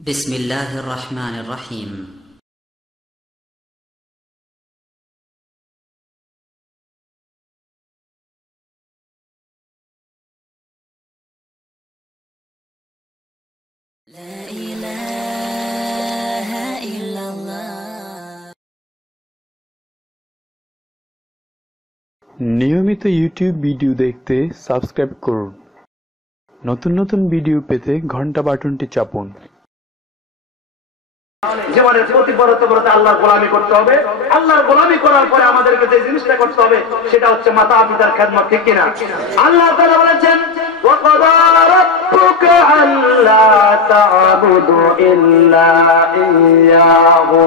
بسم الله الرحمن الرحيم لا إله إلا الله নিয়মিত YouTube video দেখতে subscribe করুন। নতুন নতুন ভিডিও পেতে ঘন্টা বাটনটি চাপুন। জীবনের প্রতিবরত আল্লাহর গোলামি করতে হবে। আল্লাহর গোলামি করার পরে আমাদেরকে যে জিনিসটা করতে হবে সেটা হচ্ছে মাতা পিতার খেদমত, ঠিক কিনা? আল্লাহ তাআলা বলেছেন ওয়াকাদা রাব্বুকা আল্লা তা'বুদু ইল্লা ইয়্যাহু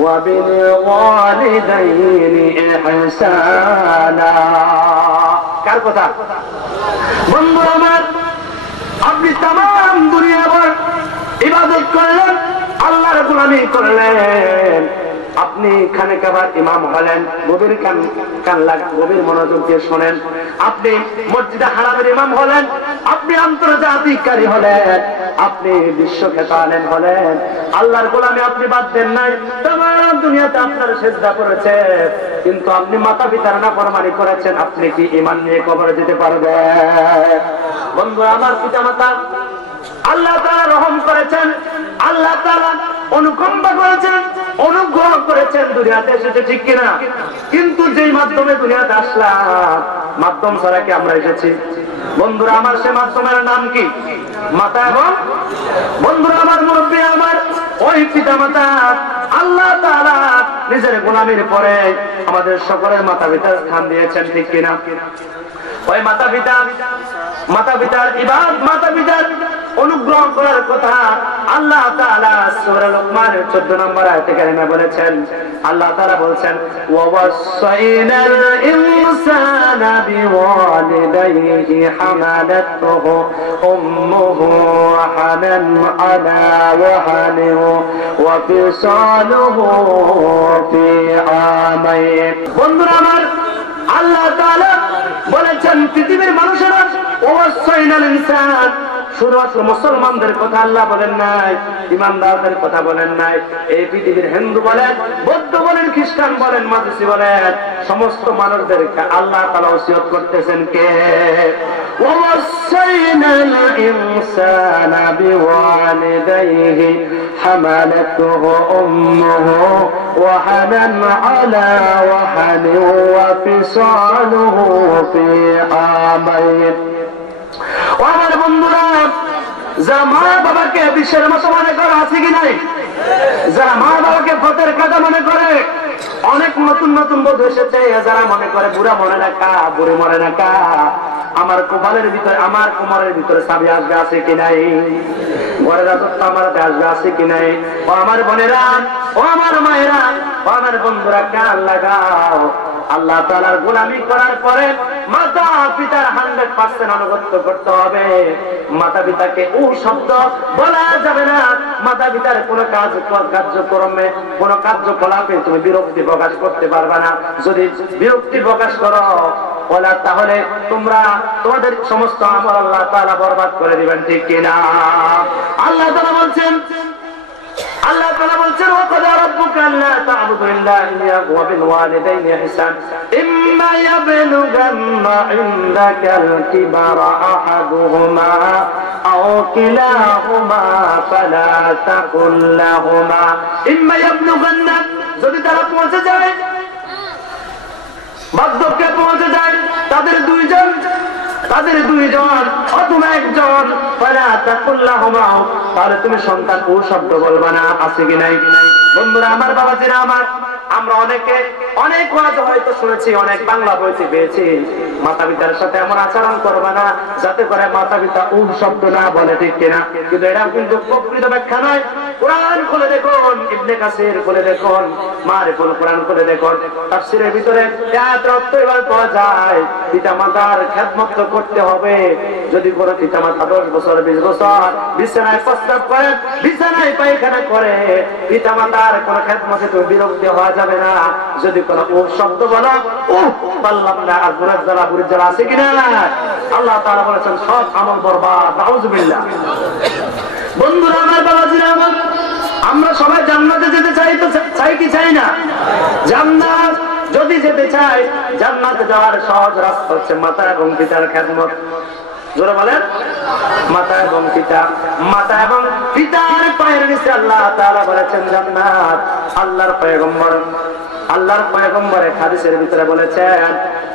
ওয়া বিল ওয়ালিদাইনি ইহসানা। কার কথা? বন্ধু আমার, আপনি তামাম দুনিয়াভর ইবাদত করলেন, আল্লাহর গোলামি করলেন, আপনি খানে কাবার ইমাম হলেন, গভীর গভীর মনোযোগ দিয়ে শোনেন, আপনি মসজিদে হারামের ইমাম হলেন, আপনি আন্তর্জাতিক কারি হলেন, আপনি বিশ্বখ্যাত আলেম হলেন, আল্লাহর গোলামি আপনি বাদ দেন নাই, তামাম দুনিয়াতে আপনার সিজদা করেছে, কিন্তু আপনি মাতা পিতার নাফরমানি করেছেন, আপনি কি ঈমান নিয়ে কবরে যেতে পারবেন? বন্ধুরা আমার, পিতা মাতা আল্লাহ তাআলা রহম করেছেন, আল্লাহ তাআলা অনুকম্পা করেছেন, অনুগ্রহ করেছেন, দুনিয়াতে এসেছে, ঠিক কিনা? কিন্তু যেই মাধ্যমে দুনিয়াতে আসলাম, মাধ্যম ছাড়া কি আমরা এসেছি? বন্ধুরা আমার, সে মাধ্যমের নাম কি? মাতা এবং বন্ধুরা আমার, মুরব্বী আমার, ওই পিতা মাতা আল্লাহ তাআলা নিজের গোলামির পরে আমাদের সকলের মাতা পিতার স্থান দিয়েছেন, ঠিক কিনা? ওই মাতা পিতার ইবাদত, মাতা পিতার অনুগ্রহ করার কথা আল্লাহ তাআলা সূরা লুকমানের 14 নম্বর আয়াতে কারিমা বলেছেন। আল্লাহ তাআলা বলেছেন ওয়াসাইনাল ইনসানা বিওয়ালিদাইহি হামালাতুহু উম্মুহু হানান আলা ওয়াহানিহি ওয়া ফিসালুহু ফি আমাইন। বন্ধুরা আমার, আল্লাহ তাআলা বলেছেন পৃথিবীর মানুষেরা ওয়াসাইনাল ইনসান, শুধুমাত্র মুসলমানদের কথা আল্লাহ বলেন নাই, ইমানদারদের কথা বলেন নাই। এই পৃথিবীর হিন্দু বলেন, বৌদ্ধ বলেন, খ্রিস্টান বলেন, মাদ্রাসি বলেন, সমস্ত মানুষদেরকে আল্লাহ তাআলা ওসিয়ত করতেছেন কে? ওয়াসাইনাল ইনসানা বিওয়ালিদাইহি হামালাতুহু উম্মুহু ওয়াহানান আলা ওয়াহানি ওয়া ফিসালুহু ফি আমাইন। আমার বন্ধুরা, যারা মা বাবাকে বিশ্বের মতো মনে করে আছে কি নাই? যারা মা বাবাকে ফতের কাজা মনে করে, অনেক নতুন নতুন বধূ এসেছে, যারা মনে করে বুড়া মনে রাখা, বুড়ি মনে রাখা, আমার কোমরের ভিতরে চাবি আসবে, আছে কি নাই? ঘরের রাজত্ব আমার আসবে, আছে কি নাই? ও আমার বোনেরা, ও আমার মায়েরা, ও আমার বন্ধুরা, কান লাগাও। আল্লাহ তাআলার গোলামি করার পরে মাতা পিতার 100% আনুগত্য করতে হবে। মাতা পিতাকে ও শব্দ বলা যাবে না। মাতা পিতার কোন কার্যক্রমে, কোন কার্যকলাপে তুমি বিরক্তি প্রকাশ করতে পারবে না। যদি বিরক্তি প্রকাশ করো বলা, তাহলে তোমাদের সমস্ত আমল আল্লাহ তাআলা বরবাদ করে দিবেন, ঠিক কিনা? আল্লাহ তাআলা বলছেন ওয়াকাদা রাব্বুকা আল্লা তা'বুদু ইল্লা ইয়্যাহু ওয়া বিল ওয়ালিদাইনি ইহসান ইম্মা ইয়াবলুগান্না ইনদাকাল কিবারা আহাদুহুমা আও কিলাহুমা ফালা তাকুল লাহুমা। ইম্মা ইয়াবলুগান্না, যদি তারা পৌঁছে যায়, বার্ধক্যে পৌঁছে যায়, তাদের দুইজন অথবা একজন, তাহলে তুমি সন্তান ও শব্দ বলবা না, আছে কি নাই? বন্ধুরা আমার, বাবাজিরা আমার, আমরা অনেক ওয়াজ হয়তো শুনেছি, অনেক বাংলা বইতে পেয়েছি, মাতা পিতার সাথে এমন আচরণ করবা না যাতে করে মাতা পিতা ও শব্দ না বলে, ঠিক কিনা? কিন্তু এটা কিন্তু প্রকৃত ব্যাখ্যা নয়। কোরআন খুলে দেখুন, ইবনে কাসির খুলে দেখুন, মারিফুল কোরআন খুলে দেখুন, তাফসীরের ভিতরে এত অর্থ এবার পাওয়া যায়। পিতা মাতার খেদমত করতে হবে। যদি কোনো পিতা মাতা 10 বছর 20 বছর বিছানায় প্রস্রাব করে, বিছানায় পায়খানা করে, পিতা মাতার কোনো খেদমতে তুমি বিরক্ত হওয়া যাবে না। যদি কোনো ও শব্দ বলো, বললাম না, আর বুড়ার জ্বালা আছে কিনা? আল্লাহ তাআলা বলেছেন সব আমল বরবাদ, নাউযুবিল্লাহ। বন্ধুরা আমার, বাবাজিরা আমার, জান্নাত যদি যেতে চায়, জান্নাতে যাওয়ার সহজ রাস্তা হচ্ছে মাতা এবং পিতার খেদমত। জোরে বলেন, মাতা এবং পিতা। মাতা এবং পিতার পায়ের নিচে আল্লাহ তাআলা বলেছেন জান্নাত। আল্লাহর পয়গম্বর এক হাদিসের ভিতরে বলেছেন,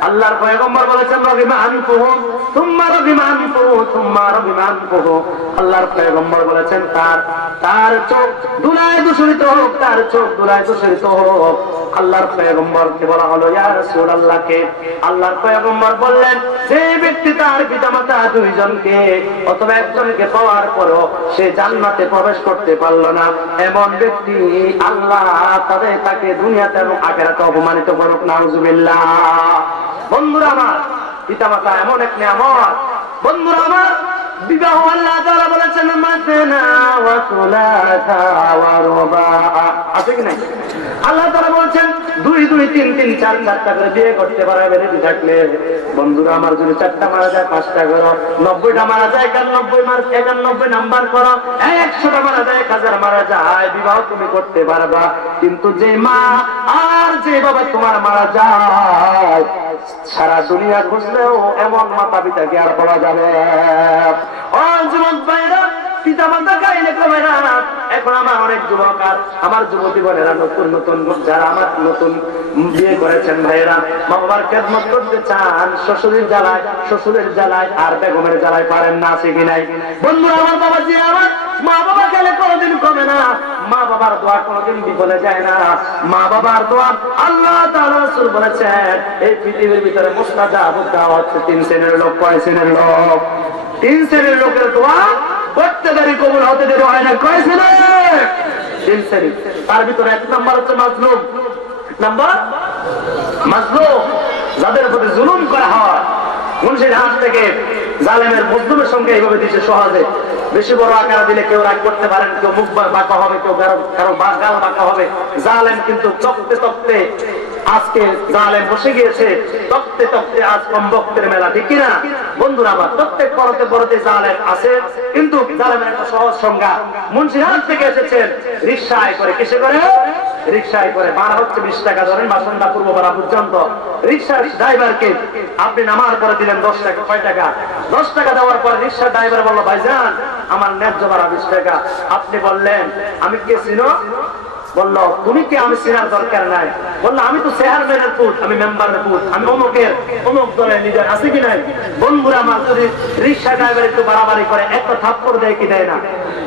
আল্লাহর পয়গম্বর বলেছেন রহিমা আনফুহু সুম্মা রহিমা আনফুহু সুম্মা রহিমা আনফুহু। আল্লাহর পয়গম্বর বলেছেন তার চোখ দুলায় দূষিত হোক, তার চোখ দুলায় দূষিত হোক। আল্লাহর পয়গম্বরকে বলা হলো ইয়া রাসূলুল্লাহকে। আল্লাহর পয়গম্বর বললেন, যে ব্যক্তি তার পিতামাতা দুইজনকে অথবা একজনকে পাওয়ার পরও সে জান্নাতে প্রবেশ করতে পারল না, এমন ব্যক্তি আল্লাহ তাকে দুনিয়াতে এবং আখিরাতে অপমানিত করুক, নাউজুবিল্লাহ। বন্ধুরা আমার, পিতামাতা এমন এক নিয়ামত। বন্ধুরা আমার, বিবাহ আল্লাহ তাআলা বলেছেন মাসনা ওয়া সুলাসা ওয়া রুবা, আছে কি নাই? আল্লাহ তাআলা বলেছেন 2 2 3 3 4 4টা করে বিয়ে করতে পারবে রেডি থাকলে। বন্ধুরা আমার, যদি 4টা মারা যায় 5টা করো, 90টা মারা যায় 91 নাম্বার করো, 100টা মারা যায় 1000 মারা যায়, বিবাহ তুমি করতে পারবা। কিন্তু যে মা আর যে বাবা তোমার মারা যায়, সারা দুনিয়া খুঁজলেও এমন মাতা পিতাকে আর পাওয়া যাবে। ও যুবক ভাইরা, পিতা মাতা কাইলে কমে না। এখন আমার অনেক যুবক আর আমার যুবতী বোনেরা, নতুন নতুন যারা আমার নতুন বিয়ে করেছেন ভাইরা, মা বাবার খেদমত করতে চান, শ্বশুরের জ্বালায় আর বেগমের জ্বালায় পারেন না, আছে কি নাই? বন্ধুরা আমার, বাবাজি আমার, মা বাবা গেলে কোনোদিন কমে না। মা বাবার দোয়া কোনোদিন বিফলে যায় না। মা বাবার দোয়া আল্লাহ তাআলা রাসূল বলেছেন, এই পৃথিবীর ভিতরে মুস্তাজাব দোয়া হচ্ছে 3 শ্রেণীর লোক। কয় শ্রেণীর লোক? 3 শ্রেণীর লোকের দোয়া করতে দেরি কবুল হতে দেরি হয় না। কয় শ্রেণী? 3 শ্রেণী। তার ভিতরে 1 নাম্বার হচ্ছে মাজলুম। মাজলুম, যাদের প্রতি জুলুম করা হয়। মুন্সির হাত থেকে জালেমের মজলুমের সঙ্গে এইভাবে দিচ্ছে সহজে। বেশি বড় আকার দিলে কেউ রাগ করতে পারেন, কেউ মুখ বাঁকা হবে, কেউ কারো গাল বাঁকা হবে। জালেম কিন্তু তপ্তে তপ্তে আজকে জালেম বসে গিয়েছে, তপ্তে তপ্তে আজ কমবক্তের মেলা, ঠিক কিনা? বন্ধুরা আমার, প্রত্যেক পরতে জালেম আছে, কিন্তু জালেমের একটা সহজ সংজ্ঞা। মুন্সিরহাট থেকে এসেছেন রিকশায় করে। কিসে করে? রিকশায় করে। ভাড়া হচ্ছে 20 টাকা, ধরেন বাসনটা পূর্ব পাড়া পর্যন্ত। রিকশার ড্রাইভারকে আপনি নামার পরে দিলেন 10 টাকা। কয় টাকা? 10 টাকা দেওয়ার পর রিকশার ড্রাইভার বলল, ভাইজান আমার ন্যায্য ভাড়া 20 টাকা। আপনি বললেন, আমি কে চিনো? বলল, তুমি কি? আমি চেনার দরকার নাই। বললো, আমি তো চেয়ারম্যানের পুত, আমি মেম্বারের পুত, আমি অমুক দলের লিডার, আছে কি নাই? বন্ধুরা আমার, যদি রিকশা ড্রাইভার একটু বাড়াবাড়ি করে, একটা থাপ্পড় দেয় কি দেয় না?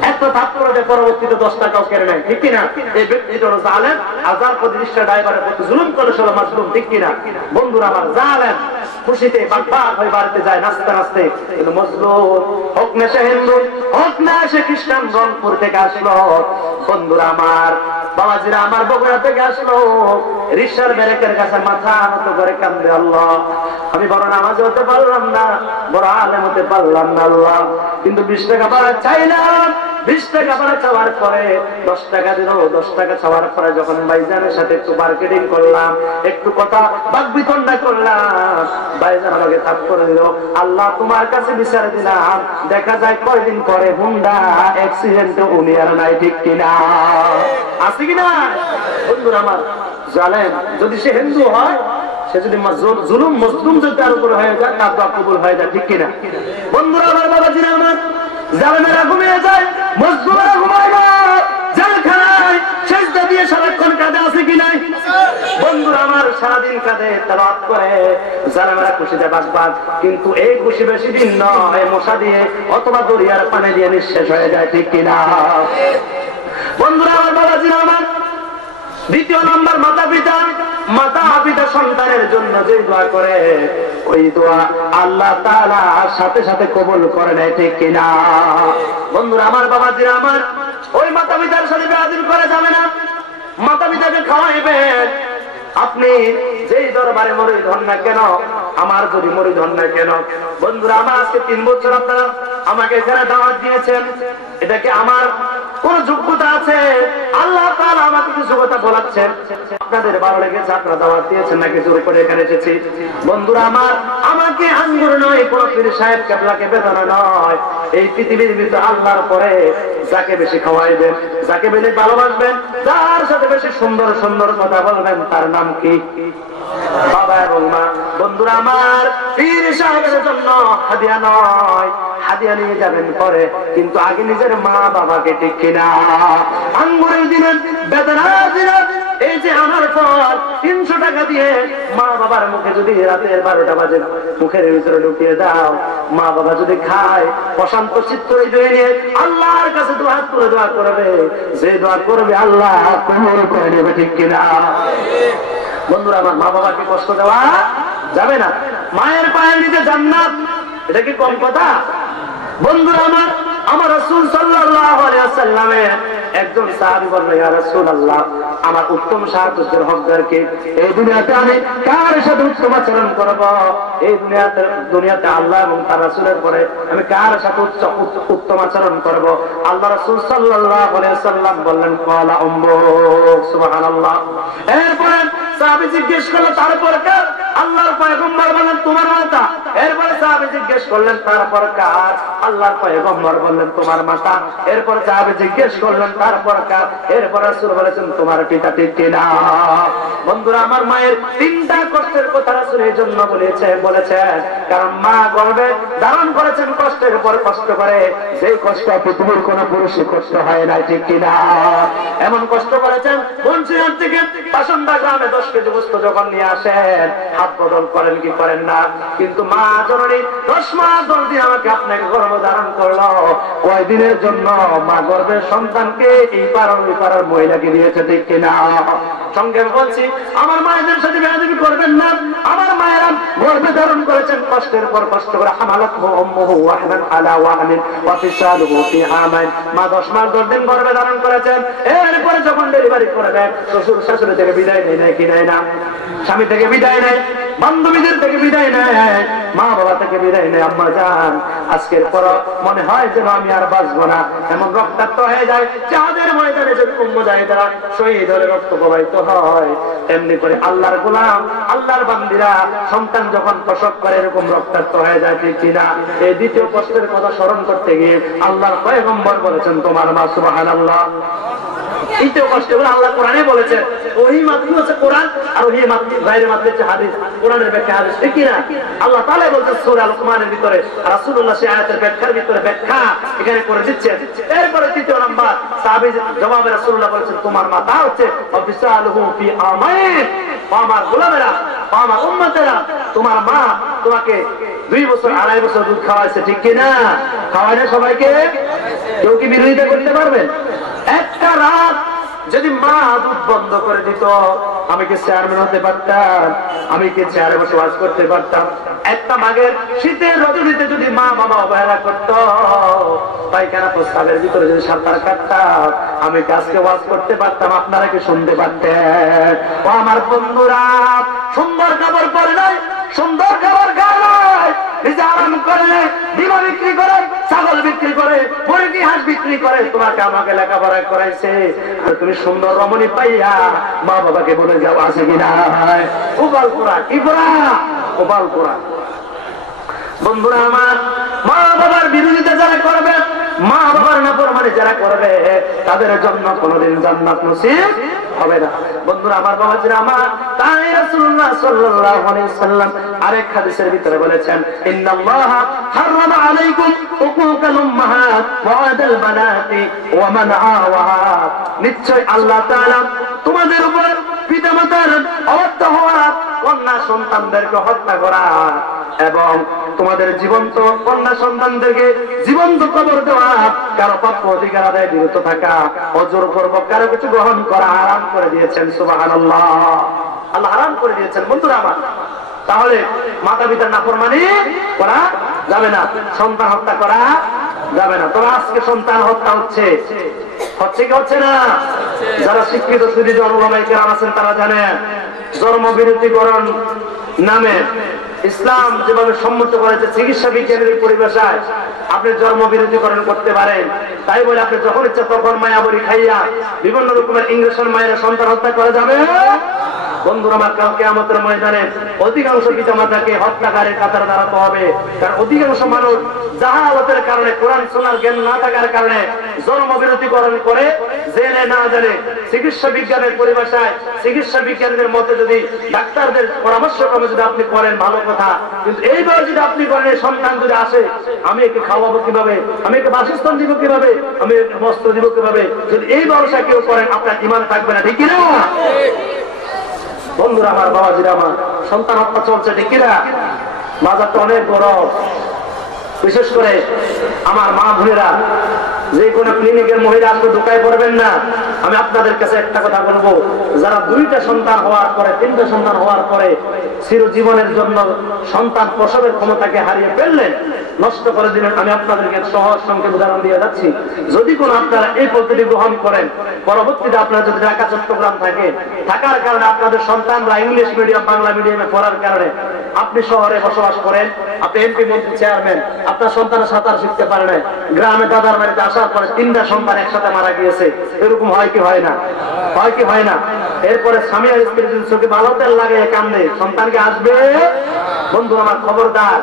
একটা থাপ্পড় দেয়, পরবর্তীতে 10 টাকাও কেড়ে নেয়, ঠিক কিনা? এই ব্যক্তিটা হলো জালেম। আর যার প্রতি রিকশা ড্রাইভারের প্রতি জুলুম করে সে হলো মাজলুম, ঠিক কিনা? বন্ধুরা আমার, জালেম খুশিতে বাগবাগ হয়ে বাড়িতে যায় নাচতে নাচতে, কিন্তু মজলুম হোক না সে হিন্দু, হোক না সে খ্রিস্টান, রংপুর থেকে আসলো। বন্ধুরা আমার, বাবাজিরা আমার, বগুড়া থেকে আসলো, রিকশার ব্রেকের কাছে মাথা নত করে কান্দে, আল্লাহ আমি বড় নামাজ হতে পারলাম না, বড় আলেম হতে পারলাম না আল্লাহ, কিন্তু 20 টাকা ভাড়া চাইলাম। 20 টাকা ভাড়া চাওয়ার পরে 10 টাকা দিল। 10 টাকা চাওয়ার পরে যখন ভাইজানের সাথে একটু মার্কেটিং করলাম, একটু কথা বাকবিতণ্ডা করলাম, ভাইজান আমাকে তাপ করে দিল। আল্লাহ তোমার কাছে বিচার দিলাম, দেখা যায় কয়দিন পরে হুন্ডা অ্যাক্সিডেন্টে উনি আর নাই, ঠিক কিনা? আছে কিনা? বন্ধুরা আমার, জালেম যদি সে হিন্দু হয়, সে যদি জুলুম মজলুম যদি তার উপরে হয়ে যায়, তার দোয়া কবুল হয়ে যায়, ঠিক কিনা? বন্ধুরা আমার, বাবাজিরা আমার, জালেমেরা ঘুমিয়ে যায়, মজলুমেরা ঘুমায় না, জেলখানায় সেজদা দিয়ে সারাক্ষণ কাঁদে, আছে কি নাই? বন্ধুরা আমার, সারাদিন কাঁদে, তেলাওয়াত করে, জালেমেরা খুশিতে বাগবাগ। কিন্তু এই খুশি বেশি দিন নয়, মশা দিয়ে অথবা দরিয়ার পানি দিয়ে নিঃশেষ হয়ে যায়, ঠিক কিনা? বন্ধুরা আমার, বাবাজিরা আমার, দ্বিতীয় নাম্বার মাতা পিতা। মাতা পিতা সন্তানের জন্য যে দোয়া করে, ওই দোয়া আল্লাহ তাআলা সাথে সাথে কবুল করে নেয়, ঠিক কিনা? বন্ধুরা আমার, বাবাজিরা আমার, ওই মাতা পিতার সাথে বেয়াদবি করা যাবে না। মাতা পিতাকে খাওয়াইবেন। আপনি যেই দরবারে মরিদ হন না কেন, আমার যদি মরিদ হন না কেন, বন্ধুরা আমার, আজকে 3 বছর আপনারা আমাকে এখানে দাওয়াত দিয়েছেন, এটা কি আমার কোন যোগ্যতা আছে? আল্লাহ তাআলা আমাকে যোগ্যতা কথা বলাচ্ছেন, আপনাদের ভালো লেগেছে, আপনারা দাওয়াত দিয়েছেন নাকি জোর করে এখানে এসেছি? বন্ধুরা আমার, আমাকে আঙ্গুর নয়, কোন পীর সাহেব কেবলাকে বেদানা নয়, এই পৃথিবীর ভিতরে আল্লাহর পরে যাকে বেশি খাওয়াইবেন, যাকে বেশি ভালোবাসবেন, যার সাথে বেশি সুন্দর সুন্দর কথা বলবেন, তার নাম কি? বাবা এবং মা। বন্ধুরা আমার, পীর সাহেবের জন্য হাদিয়া নয়, হাদিয়া নিয়ে যাবেন পরে, কিন্তু আগে নিজের মা বাবাকে, ঠিক কিনা? আঙ্গুরের দিনে বেদনার দিনে এই যে আমার পর 300 টাকা দিয়ে মা বাবার মুখে যদি রাতের 12টা বাজে মুখের ভিতরে ঢুকিয়ে দাও, মা বাবা যদি খায়, প্রশান্ত চিত্ত নিয়ে আল্লাহর কাছে দোয়া করে দোয়া করবে, যে দোয়া করবে আল্লাহ কবুল করে নেবে, ঠিক কিনা? বন্ধুরা আমার, মা বাবাকে কষ্ট দেওয়া যাবে না। মায়ের পায়ের নিচে জান্নাত, এটা কি কম কথা? বন্ধুরা আমার, আমার রাসূল সাল্লাল্লাহু আলাইহি ওয়াসাল্লামের একজন সাহাবী বললেন, ইয়া রাসূলুল্লাহ, আমার উত্তম সাহায্যের হকদারকে, এই দুনিয়াতে আমি কার সাথে উত্তম আচরণ করব? এই দুনিয়াতে আল্লাহ এবং তার রাসূলের পরে আমি কার সাথে উত্তম আচরণ করব? আল্লাহ রাসূল সাল্লাল্লাহু আলাইহি ওয়াসাল্লাম বললেন, ক্বালা উম্মুক। সুবহানাল্লাহ। এরপরে সাহাবী জিজ্ঞেস করলো, তারপর কার? আল্লাহর পয়গম্বর বললেন, তোমার মাতা। এরপরে সাহাবী জিজ্ঞেস করলেন, তারপর কার? আল্লাহর পয়গম্বর বললেন, তোমার মাতা। এরপর সাহাবী জিজ্ঞেস করলেন, তারপর কার? এরপর রাসূল বলেছেন, তোমার পিতা, ঠিক কিনা? বন্ধুরা আমার, মায়ের 3টা কষ্টের কথা রাসূল এই জন্য বলেছেন কারণ মা গর্ভে ধারণ করেছেন কষ্টের উপর কষ্ট করে, সেই কষ্ট পৃথিবীর কোন পুরুষের কষ্ট হয় না, ঠিক কিনা? এমন কষ্ট করেছেন, বনশিরার থেকে বাসন্দা গ্রামে 10 কেজি গোস্ত যখন নিয়ে আসেন, হাত বদল করেন কি করেন না? কিন্তু মা জননী 10 মাস 10 দিন আমাকে আপনাকে গর্ভ ধারণ করলো, কয়দিনের জন্য? মা গর্ভের সন্তানকে এই পাড়ার মহিলাকে দিয়েছে, ঠিক কিনা? সঙ্গে বলছি, আমার মায়েদের সাথে বেয়াদবি করবেন না। আমার মায়েরা গর্ভে ধারণ করেছেন কষ্টের পর কষ্ট করে, হামালাতহু উম্মুহু ওয়াহনান আলা ওয়াহনিন ওয়া ফিসালুহু ফি আমাইন। মা 10 মাস 10 দিন গর্ভে ধারণ করেছেন। এরপরে যখন ডেলিভারি করবেন, শ্বশুর শাশুড়ি থেকে বিদায় নেয় কি নেয় না? স্বামী থেকে বিদায় নেয়, বান্ধবীদের থেকে বিদায় নেয়, মা বাবা থেকে বিদায় নেয়। আম্মা জান, আজকের পর মনে হয় যেন আমি আর বাঁচবো না, এমন রক্তাক্ত হয়ে যায়। যাদের ময়দানে যেরকম মুজাহিদরা শহীদ হলে রক্ত প্রবাহিত হয়, এমনি করে আল্লাহর গোলাম, আল্লাহর বান্দিরা সন্তান যখন প্রসব করে এরকম রক্তাক্ত হয়ে যায়, ঠিক কিনা? এই দ্বিতীয় কষ্টের কথা স্মরণ করতে গিয়ে আল্লাহর পয়গম্বর বলেছেন, তোমার মা। সুবহানাল্লাহ। তৃতীয় কষ্ট বলে আল্লাহ কোরআনে বলেছেন, ওহী মাতৃ হচ্ছে কোরআন, আর ওহী মাতৃ বাইরে মাতৃ হচ্ছে হাদিস। কোরআনের ব্যাখ্যা হাদিস, ঠিক কিনা? আল্লাহ তাআলা বলছেন সূরা লুকমানের ভিতরে, রাসূলুল্লাহ সেই আয়াতের ব্যাখ্যার ভিতরে ব্যাখ্যা এখানে করে দিচ্ছেন। এরপরে তৃতীয় নাম্বার সাহাবী জবাবে রাসূলুল্লাহ বলেছেন, তোমার মাতা হচ্ছে অফিসালহু ফি আমাইন। আমার গোলামেরা, আমার উম্মতেরা, তোমার মা তোমাকে 2 বছর 2.5 বছর দুধ খাওয়াইছে, ঠিক কিনা? খাওয়ায় না সবাইকে? কেউ কি বিরোধিতা করতে পারবেন? একটা রাত যদি মা দুধ বন্ধ করে দিত, আমি কি চেয়ারম্যান হতে পারতাম? আমি কি চেয়ারে বসে ওয়াজ করতে পারতাম? একটা মাঘের শীতের রজনীতে যদি মা বাবা অবহেলা করত, পায়খানা প্রস্তাবের ভিতরে যদি সাঁতার কাটতাম, আমি কি আজকে ওয়াজ করতে পারতাম? আপনারা কি শুনতে পারতেন? ও আমার বন্ধুরা, সুন্দর খাবার পরে নাই, সুন্দর খাবার খায়, নিজে আরাম করলে, ডিমা বিক্রি করে, ছাগল বিক্রি করে, মুরগি হাঁস বিক্রি করে তোমাকে আমাকে লেখাপড়া করাইছে, আর তুমি সুন্দর রমণী পাইয়া মা বাবাকে বলে যাও আছে কিনা? উবাল পোড়া, কি পোড়া? উবাল পোড়া। বন্ধুরা আমার, মা বাবার বিরোধিতা যারা করবে, মা বাবার নাফরমানি যারা করবে, তাদের জন্য কোনোদিন জান্নাত নসিব হবে না। বন্ধুরা আমার, বাবাজিরা আমার, তাই রাসূলুল্লাহ সাল্লাল্লাহু আলাইহি ওয়াসাল্লাম আরেক হাদিসের ভিতরে বলেছেন, ইন্নাল্লাহা হারামা আলাইকুম হুকুকাল উম্মাহাত ওয়া আদাল বানাতি ওয়া মানআওয়া। নিশ্চয় আল্লাহ তাআলা তোমাদের উপর পিতামাতার অবাধ্য হওয়া, কন্যা সন্তানদেরকে হত্যা করা এবং তোমাদের জীবন্ত কন্যা সন্তানদেরকে জীবন্ত কবর দেওয়া, কারো প্রাপ্য অধিকার আদায় বিরত থাকা, অজর পূর্বক কারো কিছু গ্রহণ করা হারাম করে দিয়েছেন। সুবহানাল্লাহ। আল্লাহ হারাম করে দিয়েছেন। বন্ধুরা আমার, তাহলে মাতা পিতার নাফরমানি করা যাবে না, সন্তান হত্যা করা যাবে না। তবে আজকে সন্তান হত্যা হচ্ছে কি হচ্ছে না? যারা শিক্ষিত সুদী জনগণায় কেরাম আছেন তারা জানেন, জন্মবিরতিকরণ নামে ইসলাম যেভাবে সম্মত করেছে চিকিৎসা বিজ্ঞানের পরিভাষায় আপনি জন্ম বিরোধীকরণ করতে পারেন। তাই বলে আপনি যখন ইচ্ছা তখন মায়াবরী খাইয়া বিভিন্ন রকমের ইংরেজের মায়ের সন্তান হত্যা করা যাবে। বন্ধুরা আমার, কাল কিয়ামতের ময়দানে অধিকাংশ পিতামাতাকে হত্যাকারীর কাতারে দাঁড়াতে হবে। কারণ অধিকাংশ মানুষ জাহালতের কারণে, কোরআন সুন্নাহর জ্ঞান না থাকার কারণে জন্ম বিরোধীকরণ করে, জেনে না জানে চিকিৎসা বিজ্ঞানের পরিভাষায়, চিকিৎসা বিজ্ঞানের মতে যদি ডাক্তারদের পরামর্শ ক্রমে যদি আপনি করেন ভালো কথা, কিন্তু এইবার যদি আপনি করেন সন্তান যদি আসে, আমি একে খাওয়াবো কিভাবে, আমি একে বাসস্থান দিব কিভাবে, আমি বস্ত্র দিব কিভাবে, যদি এই ব্যবসা কেউ করেন আপনার ঈমান থাকবে না, ঠিক না? বন্ধুরা আমার, বাবাজিরা আমার, সন্তান হত্যা চলছে, ঠিক কিনা? বাজারটা অনেক গরম। বিশেষ করে আমার মা বোনেরা, যে কোনো ক্লিনিকের মহিলা আসলে ঢুকায় পড়বেন না। আমি আপনাদের কাছে একটা কথা বলবো, যারা 2টা সন্তান হওয়ার পরে, 3টা সন্তান হওয়ার পরে চিরজীবনের জন্য সন্তান প্রসবের ক্ষমতাকে হারিয়ে ফেললেন, নষ্ট করে দিলেন, আমি আপনাদেরকে সহজ সংক্ষেপ উদাহরণ দিয়ে যাচ্ছি। যদি কোনো আপনারা এই পদ্ধতি গ্রহণ করেন, পরবর্তীতে আপনারা যদি ঢাকা চট্টগ্রাম থাকার কারণে আপনাদের সন্তানরা ইংলিশ মিডিয়াম বাংলা মিডিয়ামে পড়ার কারণে আপনি শহরে বসবাস করেন, আপনি এমপি মন্ত্রী চেয়ারম্যান, আপনার সন্তানের সাঁতার শিখতে পারে না, গ্রামে দাদার বাড়িতে আসার পরে 3টা সন্তান একসাথে মারা গিয়েছে, এরকম হয় কি হয় না? হয় কি হয় না? এরপরে স্বামী আর স্ত্রী যদি চোখে ভালো তেল লাগে কান্দে, সন্তানকে আসবে? বন্ধু আমার, খবরদার,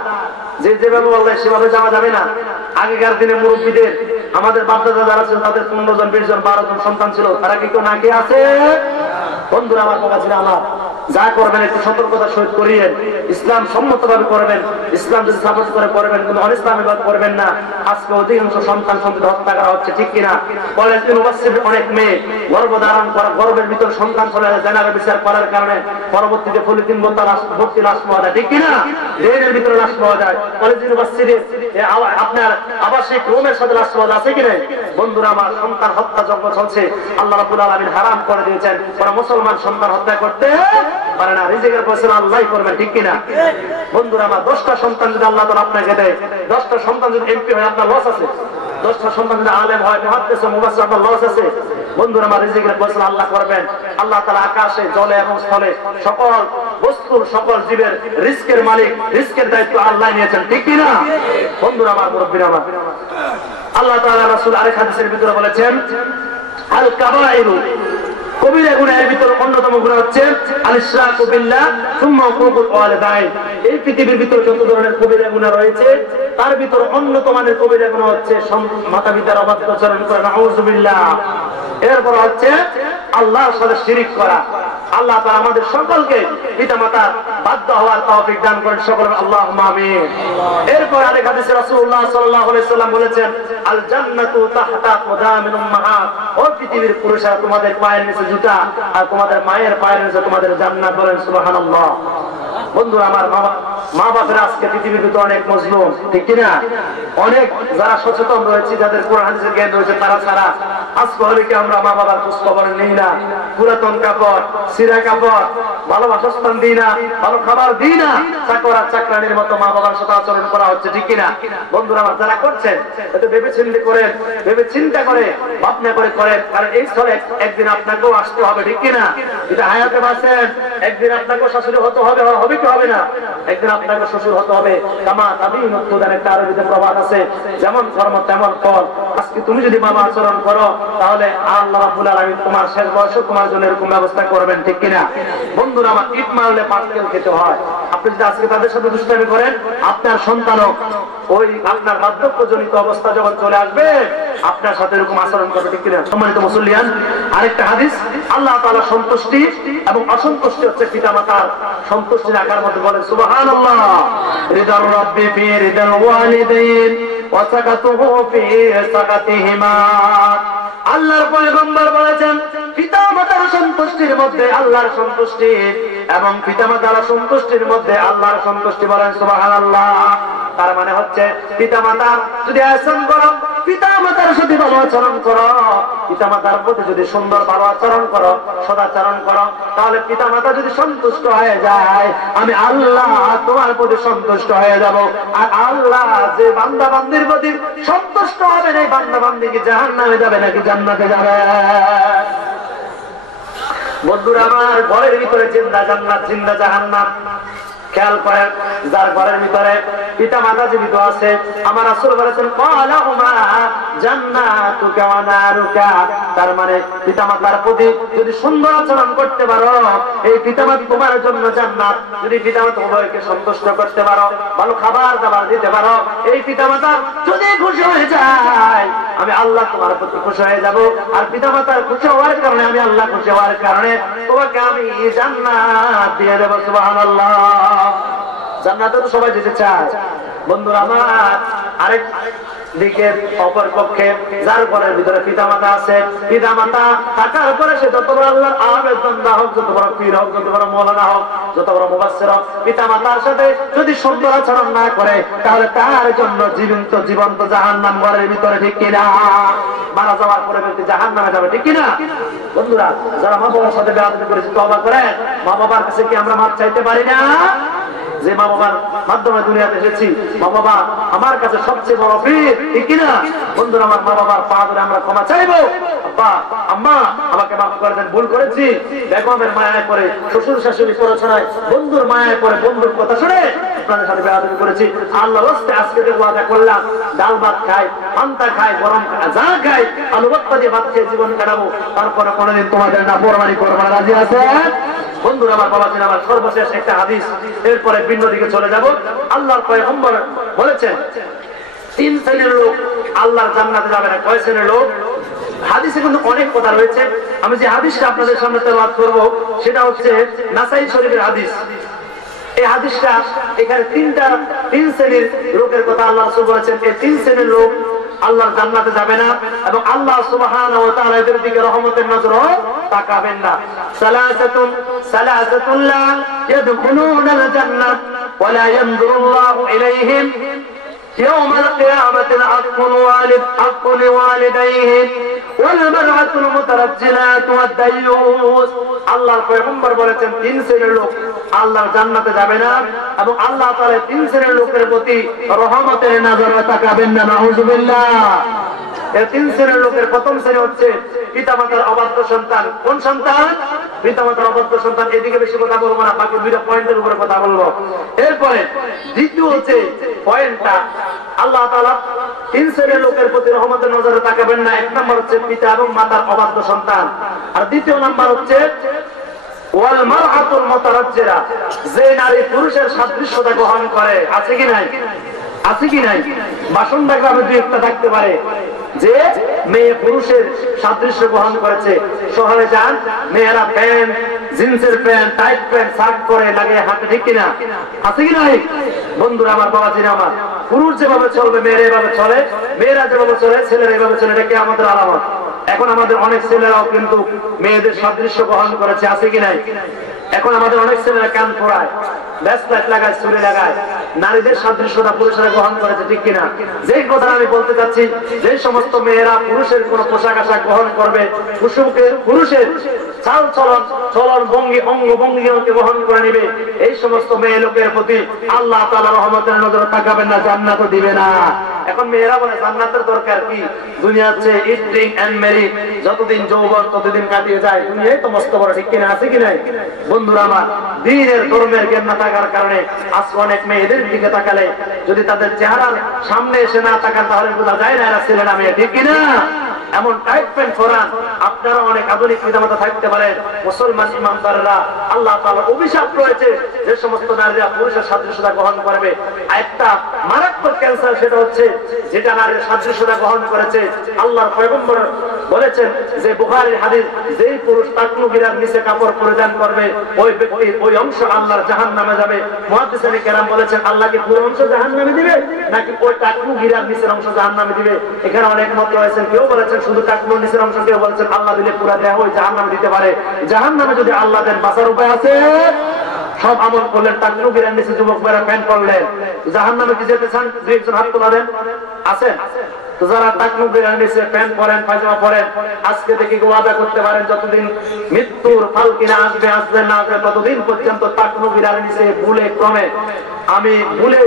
যে যেভাবে বললে সেভাবে যাওয়া যাবে না। আগেকার দিনে মুরব্বীদের, আমাদের বাপদাদা যারা ছিল তাদের 15 জন 20 জন 12 জন সন্তান ছিল, তারা কি কেউ না খেয়ে আছে? বন্ধুরা আমার, কথা ছিল আমার, যা করবেন একটু সতর্কতার সহিত করিয়েন, ইসলাম সম্মতভাবে করবেন, ইসলাম যদি সাপোর্ট করে করবেন, কিন্তু অনিসলামী ভাবে করবেন না। আজকে অধিকাংশ সন্তান সন্ততি হত্যা করা হচ্ছে, ঠিক কিনা? কলেজ ইউনিভার্সিটির অনেক মেয়ে গর্ভ ধারণ করা, গর্ভের ভিতর সন্তান চলে জেনারে বিচার করার কারণে পরবর্তীতে পলিথিন বোতল ভর্তি লাশ পাওয়া যায়, ঠিক কিনা? ড্রেনের ভিতরে লাশ পাওয়া যায়, কলেজ ইউনিভার্সিটির আপনার আবাসিক রুমের সাথে লাশ পাওয়া আছে কিনা? বন্ধুরা আমার, সন্তান হত্যা যজ্ঞ চলছে, আল্লাহ রাব্বুল আলামিন হারাম করে দিয়েছেন। কোন মুসলমান সন্তান হত্যা করতে পারে না, রিজিকের ফয়সালা আল্লাহই করবেন, ঠিক কিনা? বন্ধুরা আমার, 10টা সন্তান যদি আল্লাহ তাআলা আপনাকে দেয়, 10টা সন্তান যদি এমপি হয় আপনার লস আছে, 10টা সন্তান যদি আলেম হয়, মুহাদ্দিস মুফাসসির, আপনার লস আছে। বন্ধুরা আমার, রিজিকের ফয়সালা আল্লাহ করবেন। আল্লাহ তাআলা আকাশে, জলে এবং স্থলে সকল বস্তুর, সকল জীবের রিজকের মালিক, রিজকের দায়িত্ব আল্লাহ নিয়েছেন, ঠিক কিনা? বন্ধুরা আমার, মুরব্বিরা আমার, আল্লাহ তাআলা রাসূল আরেক হাদিসের ভিতরে বলেছেন, আল কাবাইরু, কবিরা গুনাহের ভিতর অন্যতম গুনাহ হচ্ছে আল ইশরাকু বিল্লাহ সুম্মা উকুকুল ওয়ালিদাইন। এই পৃথিবীর ভিতর যত ধরনের কবিরা গুনাহ রয়েছে, তার ভিতর অন্যতম কবিরা গুনাহ হচ্ছে মাতা-পিতার অবাধ্যচরণ করা, নাউযুবিল্লাহ। এরপর হচ্ছে আল্লাহর সাথে শিরিক করা। আল্লাহ তাআলা আমাদের সকলকে পিতামাতার বাধ্য হওয়ার তৌফিক দান করেন, সকলে আল্লাহুম্মা আমিন। এরপর আরেক হাদিসে রাসূলুল্লাহ সাল্লাল্লাহু আলাইহি সাল্লাম বলেছেন, আল জান্নাতু তাহতা কুদামিল উম্মাহাত, ও পৃথিবীর পুরুষরা তোমাদের পায়ের নিচে জুতা, আর তোমাদের মায়ের পায়ের নিচে তোমাদের জান্নাত, বলেন সুবহানাল্লাহ। বন্ধুরা আমার, মা বাপের আজকে পৃথিবীর ভিতরে অনেক মজলুম, ঠিক কিনা? অনেক যারা সচেতন রয়েছে, যাদের কোরআন হাদিসের জ্ঞান রয়েছে, তারা ছাড়া আজকে হলে কি আমরা মা বাবার খোঁজ খবর নেই না? পুরাতন কাপড়, সিরা কাপড়, ভালো বাসস্থান দিই না, ভালো খাবার দিই না, চাকর আর চাকরানির মতো মা বাবার সাথে আচরণ করা হচ্ছে, ঠিক কিনা? বন্ধুরা আমার, যারা করছেন এতে ভেবে চিন্তা করেন, ভেবে চিন্তা করে ভাবনা করে করেন, কারণ এই স্থলে একদিন আপনাকেও আসতে হবে, ঠিক কিনা? এটা হায়াতে বাঁচেন, একদিন আপনাকেও শাশুড়ি হতে হবে, হবে কি হবে না? একদিন আপনাকে শ্বশুর হতে হবে। কামা তাবিনু তুদান, একটা আরবিতে প্রবাদ আছে, যেমন কর্ম তেমন ফল। আজকে তুমি যদি বাবা আচরণ করো, তাহলে আল্লাহ রাব্বুল আলামিন তোমার শেষ বয়সে তোমার জন্য এরকম ব্যবস্থা করবেন, ঠিক কিনা? বন্ধুরা আমার, ইট মারলে পাটকেল খেতে হয়। আপনি যদি আজকে তাদের সাথে দুষ্টামি করেন, আপনার সন্তানও ওই আপনার বার্ধক্যজনিত অবস্থা যখন চলে আসবে, আপনার সাথে এরকম আচরণ করবে, ঠিক কিনা? সম্মানিত মুসল্লিয়ান, আরেকটা হাদিস, আল্লাহ তাআলা সন্তুষ্টি এবং অসন্তুষ্টি হচ্ছে পিতামাতার সন্তুষ্টি রাখার মধ্যে, বলেন সুবহানাল্লাহ। রিদার রাব্বি ফি রিদাল ওয়ালিদাইন ওয়া সাকাতুহু ফি সাকাতিহিমা। আল্লাহর পয়গম্বর বলেছেন, পিতামাতার সন্তুষ্টির মধ্যে আল্লাহর সন্তুষ্টি, এবং পিতামাতার সন্তুষ্টির মধ্যে আল্লাহর সন্তুষ্টি, বলেন সুবহানাল্লাহ। তার মানে হচ্ছে পিতামাতার যদি আহসান করো, পিতামাতার সাথে ভালো আচরণ করো, পিতামাতার প্রতি যদি সুন্দর ভালো আচরণ করো, সদাচরণ করো, তাহলে পিতামাতা যদি সন্তুষ্ট হয়ে যায়, আমি আল্লাহ তোমার প্রতি সন্তুষ্ট হয়ে যাব। আর আল্লাহ যে বান্দা বান্দির প্রতি সন্তুষ্ট হবে, এই বান্দা বান্দি কি জাহান্নামে যাবে নাকি জান্নাতে যাবে? বন্ধুরা আমার, ঘরের ভিতরে জিন্দা জান্নাত, জিন্দা জাহান্নাম, খেয়াল করেন, যার ঘরের ভিতরে পিতা মাতা জীবিত আছে, আমার রাসূল বলেছেন ক্বালাহুমা জান্নাতুকা ওয়া নারুকা, তার মানে পিতা মাতার প্রতি যদি সুন্দর আচরণ করতে পারো, এই পিতা মাতা তোমার জন্য জান্নাত। যদি পিতা মাতা উভয়কে সন্তুষ্ট করতে পারো, ভালো খাবার দাবার দিতে পারো, এই পিতা মাতা যদি খুশি হয়ে যায়, আমি আল্লাহ তোমার প্রতি খুশি হয়ে যাব। আর পিতা মাতার খুশি হওয়ার কারণে আমি আল্লাহ খুশি হওয়ার কারণে তোমাকে আমি জান্নাত দিয়ে দেব। সুবহানাল্লাহ। জান্নাতে তো সবাই যেতে চায় বন্ধুরা আমার। আরেক দিকে অপর পক্ষে যার ঘরের ভিতরে পিতা মাতা আছে, পিতা মাতা থাকার পরে সে যত বড় আল্লাহর আবেদ বান্দা হোক, যত বড় পীর হোক, যত বড় মাওলানা হোক, যত বড় মুফাসসির হোক, পিতা মাতার সাথে যদি সুন্দর আচরণ না করে, তাহলে তার জন্য জীবন্ত জাহান্নাম ঘরের ভিতরে, ঠিক কিনা? মারা যাওয়ার পরে ব্যক্তি জাহান্নামে যাবে, ঠিক কিনা? বন্ধুরা, যারা মা বাবার সাথে বেয়াদবি করেছে তওবা করে, মা বাবার কাছে কি আমরা মাফ চাইতে পারি না? যে মা বাবার মাধ্যমে দুনিয়াতে এসেছি, মা বাবা আমার কাছে সবচেয়ে বড় পীর, ঠিক কিনা? বন্ধুরা, আমার মা বাবার পা ধরে আমরা ক্ষমা চাইবো। আব্বা আম্মা আমাকে মাফ করে দেন, ভুল করেছি। বেগমের মায়ায় পড়ে, শ্বশুর শাশুড়ি পড়াশোনায়, বন্ধুর মায়ায় পড়ে, বন্ধুর কথা শুনে আপনাদের সাথে বেয়াদবি করেছি। আল্লাহর রাস্তে আজকে যে ওয়াদা করলাম, ডাল ভাত খাই, পান্তা খাই, গরম যা খাই, আলু ভর্তা দিয়ে ভাত খেয়ে জীবন কাটাবো, তারপরে কোনোদিন তোমাদের না ফরমানি করবো না। রাজি আছে? বন্ধুরা আমার, বাবাজি আমার, সর্বশেষ একটা হাদিস, এরপরে ভিন্ন দিকে চলে যাব। আল্লাহর পয়গম্বর বলেছেন 3 শ্রেণীর লোক আল্লাহর জান্নাতে যাবে না। কয় শ্রেণীর লোক? হাদিসে কিন্তু অনেক কথা রয়েছে। আমি যে হাদিসটা আপনাদের সামনে তেলাওয়াত করব সেটা হচ্ছে নাসাই শরীফের হাদিস। এই হাদিসটা এখানে 3 শ্রেণীর লোকের কথা আল্লাহ রাসূল বলেছেন। এই 3 শ্রেণীর লোক আল্লাহর জান্নাতে যাবে না এবং আল্লাহ সুবহানাহু ওয়া তাআলা এদের দিকে রহমতের নজরও তাকাবেন না। সালাসাতুন লা ইয়াদখুলুনাল জান্নাত ওয়া লা ইয়ানজুরুল্লাহু ইলাইহিম ইয়াওমাল কিয়ামাতি হাক্কু লিওয়ালিদাইহি ওয়াল মারআতুল মুতারাজ্জিলাতু ওয়াদ-দায়্যুস। আল্লাহর পয়গম্বর বলেছেন 3 শ্রেণীর লোক আল্লাহর জান্নাতে যাবে না এবং আল্লাহ তাআলা 3 শ্রেণীর লোকের প্রতি রহমতের নজরে তাকাবেন না। নাউযুবিল্লাহ। এই 3 শ্রেণীর লোকের প্রথম শ্রেণী হচ্ছে পিতামাতার অবাধ্য সন্তান। কোন সন্তান? পিতামাতার অবাধ্য সন্তান। এদিকে বেশি কথা বলবো না, বাকি 2টা পয়েন্টের উপরে কথা বলবো। এরপরে দ্বিতীয় হচ্ছে পয়েন্টটা, আল্লাহ তাআলা 3 শ্রেণীর লোকের প্রতি রহমতের নজরে তাকাবেন না। 1 নম্বর হচ্ছে পিতা এবং মাতার অবাধ্য সন্তান, আর দ্বিতীয় নাম্বার হচ্ছে ওয়াল মারআতুল মুতারাজ্জিরা, যে নারী পুরুষের সাদৃশ্যতা গ্রহণ করে। আছে কি নাই? আছে কি নাই? বাসনটা গ্রামে 2-1টা থাকতে পারে যে মেয়ে পুরুষের সাদৃশ্য গ্রহণ করেছে। শহরে যান, মেয়েরা প্যান্ট, জিন্সের প্যান্ট, টাইট প্যান্ট, শার্ট পরে লাগে হাতে, ঠিক কিনা? আছে কি নাই? বন্ধুরা আমার, বাবাজিরা আমার, পুরুষ যেভাবে চলবে মেয়েরা এভাবে চলে, মেয়েরা যেভাবে চলে ছেলেরা এভাবে চলে। এটা কিয়ামতের আলামত। এখন আমাদের অনেক ছেলেরাও কিন্তু মেয়েদের সাদৃশ্য গ্রহণ করেছে। আছে কি নাই? এখন আমাদের অনেক ছেলেরা কান ফোড়ায়, ব্যাসলাইট লাগায়, চুলে লাগায়, নারীদের সাদৃশ্যতা পুরুষেরা গ্রহণ করেছে, ঠিক কিনা? যে কথা আমি বলতে চাচ্ছি, যে সমস্ত মেয়েরা পুরুষের কোন পোশাক আশাক গ্রহণ করবে, পুরুষের চাল চলন ভঙ্গি অঙ্গ ভঙ্গিকে গ্রহণ করে নিবে, এই সমস্ত মেয়ে লোকের প্রতি আল্লাহ তাআলা রহমতের নজরে তাকাবেন না, জান্নাতও দিবে না। এখন মেয়েরা বলে জান্নাতের দরকার কি? দুনিয়া হচ্ছে ইট ড্রিঙ্ক এন্ড ম্যারি, যতদিন যৌবন ততদিন কাটিয়ে যায়, দুনিয়াই তো মস্ত বড়, ঠিক কিনা? আছে কি নাই? বন্ধুরা আমার, দ্বীনের ধর্মের জ্ঞান না থাকার কারণে আজকে অনেক মেয়েদের দিকে তাকালে যদি তাদের চেহারার সামনে এসে না তাকান তাহলে বোঝা যায় না এরা ছেলে না মেয়ে, ঠিক কিনা? এমন টাইট প্যান্ট পরান। আপনারা অনেক আধুনিক পিতামাতা থাকতে পারে, মুসলমান ইমানদাররা, আল্লাহ তাআলার অভিশাপ রয়েছে যে সমস্ত নারীরা পুরুষের সাদৃশ্যতা গ্রহণ করবে। একটা মারাত্মক ক্যান্সার, সেটা হচ্ছে যেটা নারীর সাদৃশ্যতা গ্রহণ করেছে। আল্লাহর পয়গম্বর বলেছেন যে বুখারীর হাদিস, যেই পুরুষ টাকনু গিরার নিচে কাপড় পরিধান করবে ওই ব্যক্তি ওই অংশ আল্লাহর জাহান্নামে যাবে। মুহাদ্দিসিনে কেরাম বলেছেন, আল্লাহ কি পুরো অংশ জাহান্নামে দিবে নাকি ওই টাকনু গিরার নিচের অংশ জাহান্নামে দিবে? এখানে অনেক মত রয়েছেন। কেউ বলেছেন শুধু টাকনুর নিচের অংশ, কেউ বলেছেন আল্লাহ দিলে পুরা দেহ ওই জাহান্নামে দিতে পারে। জাহান্নামে যদি আল্লাহ দেন, বাঁচার উপায় আছে? সব আমল করলেন, টাকনু গিরার নিচে যুবক মেয়েরা প্যান্ট পরলেন, জাহান্নামে কি যেতে চান? 2-1 জন হাত তোলা দেন। আছেন? তো যারা টাকনু বিরার নিচে প্যান্ট পরেন, পায়জামা পরেন, আজকে থেকে ওয়াদা করতে পারেন যতদিন মৃত্যুর ফালকিনা আসবে আসবে না আসবে ততদিন পর্যন্ত টাকনু বিরার নিচে ভুলে ক্রমে আমি ভুলে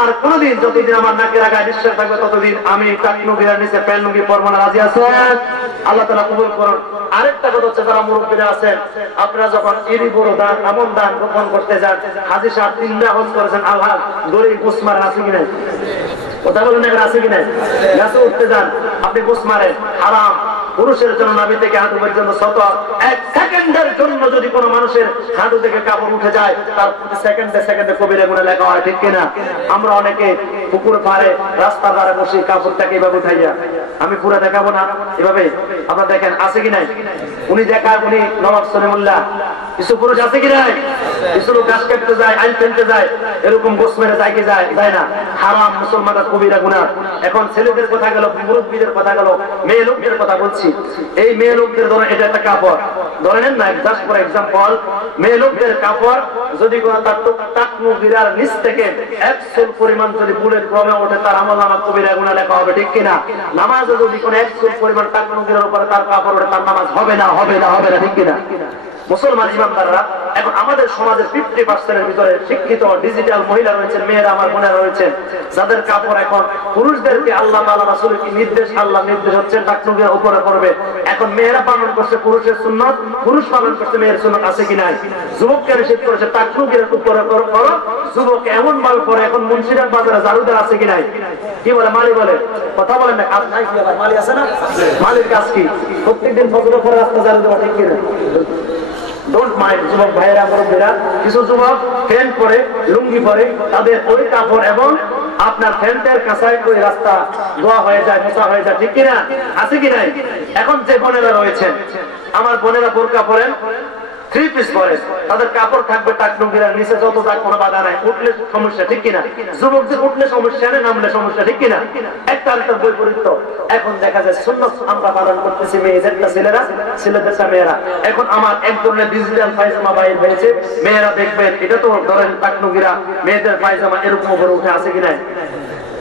আর কোনদিন যতদিন আমার নাকের আগায় নিঃশ্বাস থাকবে ততদিন আমি টাকনু বিরার নিচে প্যান্ট লুঙ্গি পরবো না। রাজি আছেন? আল্লাহ তাআলা কবুল করুন। আরেকটা কথা হচ্ছে, যারা মুরব্বীরা আছেন, আপনারা যখন ইরি বড় দান আমন দান রোপণ করতে যান, হাজী সাহেব 3টা হজ করেছেন, আল্লাহ দড়ি গোস মারেন, আছে কি নাই? কথা বলেন, এবার আছে কি নাই? গাছে উঠতে যান, আপনি গোস মারেন, হারাম। পুরুষের জন্য নাভি থেকে হাঁটু পর্যন্ত শত, 1 সেকেন্ডের জন্য যদি কোনো মানুষের হাঁটু থেকে কাপড় উঠে যায়, তার সেকেন্ডে সেকেন্ডে কবিরা গুনাহ লেখা হয়, ঠিক কিনা? আমরা অনেকে পুকুর পাড়ে রাস্তার ধারে বসে কাপড়টাকে এভাবে উঠাইয়া, আমি পুরো দেখাবো না, এভাবে আপনারা দেখেন আছে কি নাই? উনি দেখায়, উনি নবাব সলিমুল্লাহ। কিছু পুরুষ আছে কি নাই? কিছু লোক গাছ কাটতে যায়, আইল ফেলতে যায়, এরকম গোস মেরে যায় কি যায় না? হারাম, মুসলমানরা কবিরা গুনাহ। এখন ছেলেদের কথা গেল, মুরব্বীদের কথা গেল, মেয়ে লোকদের কথা বলছি। এই মেয়ে লোকদের ধরেন এটা একটা কাপড়, ধরে নেন না, জাস্ট ফর এক্সাম্পল, মেয়ে লোকদের কাপড় যদি টাকনু বিরার নিচ থেকে 100 পরিমাণ যদি বুলেট ক্রমে ওঠে, তার আমলনামা কবিরা গুনাহ লেখা হবে, ঠিক কিনা? নামাজে যদি কোনো 100 পরিমাণ টাকনু বিরার উপরে তার কাপড় ওঠে, তার নামাজ হবে না, হবে না, হবে না, ঠিক কিনা? মুসলমান ইমানদাররা, এখন আমাদের সমাজের 50% ভিতরে শিক্ষিত ডিজিটাল মহিলা রয়েছেন, মেয়েরা আমার বোনেরা রয়েছেন, যাদের কাপড় এখন পুরুষদেরকে আল্লাহ তাআলা রাসূলের কি নির্দেশ, আল্লাহ নির্দেশ হচ্ছে টাকনুর উপরে পড়বে। এখন মেয়েরা পালন করছে পুরুষের সুন্নাত, পুরুষ পালন করছে মেয়ের সুন্নাত, আছে কি নাই? যুবককে নিষেধ করেছে টাকনুর উপরে করো, যুবক এমন ভাবে পড়ে, এখন মুন্সিরাত বাজারে জারুদার আছে কি নাই? কি বলে মালি বলে? কথা বলেন না, কাজ নাই কি? মালি আছে না? মালির কাজ কি? প্রত্যেকদিন ফজরের পরে রাস্তা জারু দেওয়া, ঠিক কিনা? ডোন্ট মাইন্ড যুবক ভাইয়েরা, মুরব্বীরা, কিছু যুবক প্যান্ট পরে, লুঙ্গি পরে, তাদের ওই কাপড় এবং আপনার প্যান্টের কাঁচায় ওই রাস্তা ধোয়া হয়ে যায়, মোছা হয়ে যায়, ঠিক কিনা? আছে কি নাই? এখন যে বোনেরা রয়েছেন, আমার বোনেরা বোরকা পরেন, 3 পিস পরে, তাদের কাপড় থাকবে টাকনু বিরার নিচে, যত যাক কোনো বাধা নাই, উঠলে সমস্যা, ঠিক কিনা? যুবকদের উঠলে সমস্যা নেই, নামলে সমস্যা, ঠিক কিনা? একটা আরেকটার বৈপরীত্য। এখন দেখা যায় সুন্নাত আমরা পালন করতেছি, মেয়েদেরটা ছেলেরা, ছেলেদেরটা মেয়েরা। এখন আমার এক ধরনের ডিজিটাল পায়জামা বাইর হয়েছে, মেয়েরা দেখবেন, এটা তো ধরেন টাকনু বিরা, মেয়েদের পায়জামা এরকম উপরে উঠে, আছে কি নাই?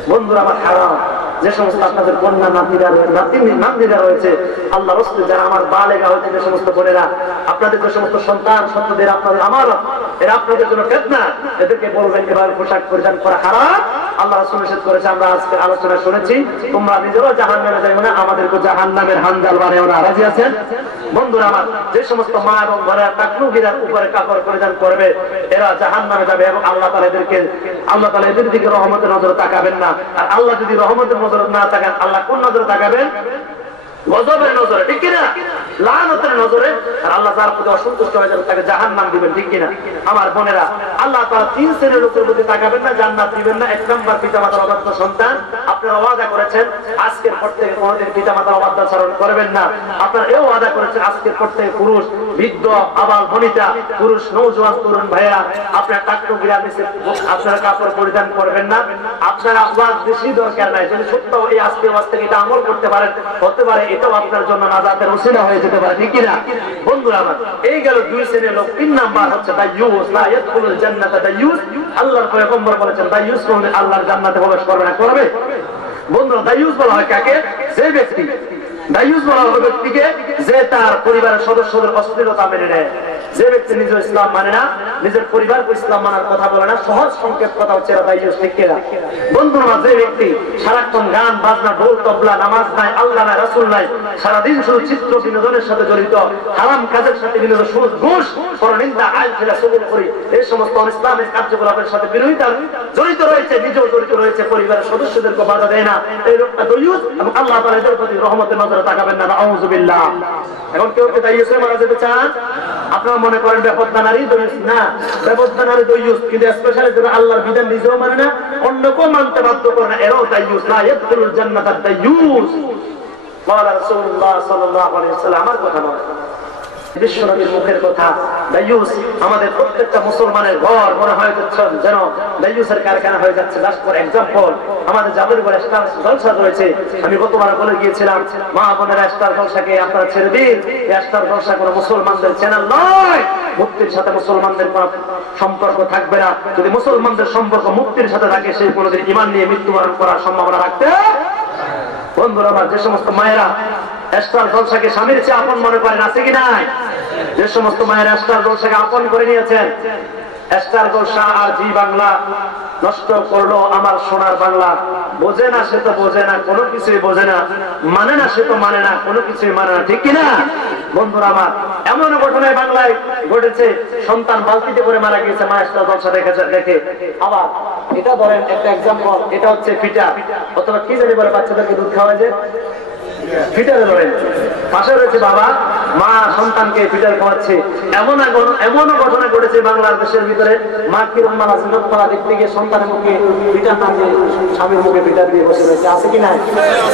বন্ধুরা আমার, হারাম। যে সমস্ত আপনাদের কন্যা নাতিরা রয়েছে, আল্লাহ রাসূল যারা আমার বালেগা হয়েছে, যে সমস্ত বোনেরা, আপনাদের যে সমস্ত সন্তান সন্ততিরা আপনাদের আমানত, এরা আপনাদের জন্য ফিতনা, এদেরকে বলবেন এভাবে পোশাক পরিধান করা হারাম। আল্লাহ রাসূল নিষেধ করেছে, আমরা আজকে আলোচনা শুনেছি, তোমরা নিজেরাও জাহান্নামে যাইও না, আমাদেরকে জাহান্নামের হান্দাল বানাইও না। রাজি আছেন? বন্ধুরা আমার, যে সমস্ত মা এবং বোনেরা টাকনু বিরার উপরে কাপড় পরিধান করবে, এরা জাহান্নামে যাবে এবং আল্লাহ তাআলা এদের দিকে রহমতের নজরে তাকাবেন না। আর আল্লাহ যদি রহমতের নজরে না তাকান, আল্লাহ কোন নজরে তাকাবেন? গজবের নজরে, ঠিক কিনা? লানতের নজরে। আর আল্লাহ যার প্রতি অসন্তুষ্ট হয়ে যাবে, তাকে জাহান্নাম দিবেন, ঠিক কিনা? আমার বোনেরা, আল্লাহ তাআলা 3 শ্রেণীর লোকের প্রতি তাকাবেন না, জান্নাত দিবেন না। 1 নম্বর, পিতামাতার অবাধ্য সন্তান। আপনারা ওয়াদা করেছেন আজকের পর থেকে কোনদিন পিতামাতার অবাধ্যাচরণ করবেন না। আপনারা এও ওয়াদা করেছেন আজকের পর থেকে পুরুষ, বৃদ্ধ, আবাল, বনিতা, পুরুষ, নওজোয়ান, তরুণ ভাইয়েরা, আপনারা টাকনু বিরার নিচে আপনারা কাপড় পরিধান করবেন না। আপনারা ওয়াজ বেশি দরকার নাই, যদি সত্য এই আজকের ওয়াজ থেকে এটা আমল করতে পারেন, হতে পারে এটাও আপনার জন্য নাজাতের ওসিলা হয়ে যেতে পারে, ঠিক কিনা? বন্ধুরা আমার, এই গেল 2 শ্রেণীর লোক। 3 নাম্বার হচ্ছে দায়ুস, লা ইয়াদখুলুল জান্নাতা দায়ুস। আল্লাহর পয়গম্বর বলেছেন দায়ুস কোনদিন আল্লাহর জান্নাতে প্রবেশ করবে না। করবে? বন্ধুরা, দায়ুস বলা হয় কাকে? যে ব্যক্তি, দায়ুস বলা হয় ব্যক্তিকে যে তার পরিবারের সদস্যদের অশ্লীলতা মেনে নেয়, যে ব্যক্তি নিজ ইসলাম মানে না, নিজের পরিবারকে ইসলাম মানার কথা বলে না, সহজ সংকেত কথা হচ্ছে দায়ুস, ঠিক কিনা? বন্ধুরা, যে ব্যক্তি সারাক্ষণ গান বাজনা, ঢোল তবলা, নামাজ নাই, আল্লাহ নাই, রাসূল নাই, সারাদিন শুধু চিত্র বিনোদনের সাথে জড়িত, হারাম কাজের সাথে বিনোদন, সুদ, ঘুষ, পরনিন্দা, আইল ফেলা, সবুর করি, এই সমস্ত ইসলামিক কার্যকলাপের সাথে বিরোধিতা জড়িত রয়েছে, নিজেও জড়িত রয়েছে, পরিবারের সদস্যদেরকে বাধা দেয় না, এই লোকটা দায়ুস এবং আল্লাহ তাআলা এদের প্রতি রহমতের নজরে তাকাবেন না। আউযু বিল্লাহ। এখন কেউ কে দায়ুসে মারা যেতে চান? আপনারা মনে করেন বেপরদা নারী দায়ুস না, বেপরদা নারী দায়ুস, কিন্তু স্পেশালি যারা আল্লাহর বিধান নিজেও মানে না, অন্যকেও মানতে বাধ্য করে না, এরাও দায়ুস। লা ইয়াদখুলুল জান্নাতা দায়ুস। ক্বালা রাসূলুল্লাহ সাল্লাল্লাহু আলাইহি ওয়াসাল্লাম, আমার কথা নয়, বিশ্বনবীর মুখের কথা। দায়ুস আমাদের প্রত্যেকটা মুসলমানের ঘর মনে হয়ে যাচ্ছে যেন দায়ুসের কারখানা হয়ে যাচ্ছে। জাস্ট ফর এক্সাম্পল, আমাদের যাদের ঘরে স্টার জলসা রয়েছে, আমি গতবার বলে গিয়েছিলাম, মা বোনেরা স্টার জলসাকে আপনারা ছেড়ে দিন। এই স্টার জলসা কোনো মুসলমানদের চ্যানেল নয়, মুক্তির সাথে মুসলমানদের কোনো সম্পর্ক থাকবে না। যদি মুসলমানদের সম্পর্ক মুক্তির সাথে থাকে, সেই কোনোদিন ঈমান নিয়ে মৃত্যুবরণ করার সম্ভাবনা রাখতে বন্ধুরা আমার, যে সমস্ত মায়েরা স্টার জলসাকে স্বামীর চেয়ে আপন মনে করেন, আছে কি নাই? যে সমস্ত মায়েরা স্টার জলসাকে আপন করে নিয়েছেন, স্টার জলসা আর জি বাংলা নষ্ট করলো আমার সোনার বাংলা। বোঝে না সে তো বোঝে না, কোনো কিছুই বোঝে না, মানে না সে তো মানে না, কোনো কিছুই মানে না, ঠিক কিনা? বন্ধুরা আমার, এমন ঘটনায় বাংলায় ঘটেছে, সন্তান বালতিতে করে মারা গিয়েছে মা স্টার জলসা দেখে। আবার এটা ধরেন একটা এক্সাম্পল, এটা হচ্ছে ফিটা অথবা কি জানি বলে বাচ্চাদেরকে দুধ খাওয়ায় যে ফিটারে ধরেন, পাশে রয়েছে বাবা, মা সন্তানকে ফিটার খাওয়াচ্ছে। এমনও ঘটনা ঘটেছে বাংলাদেশের ভিতরে, মা কিরম মালা জিনতপালা দেখতে গিয়ে সন্তানের মুখে ফিটার না দিয়ে স্বামীর মুখে ফিটার দিয়ে বসে রয়েছে, আছে কি নাই?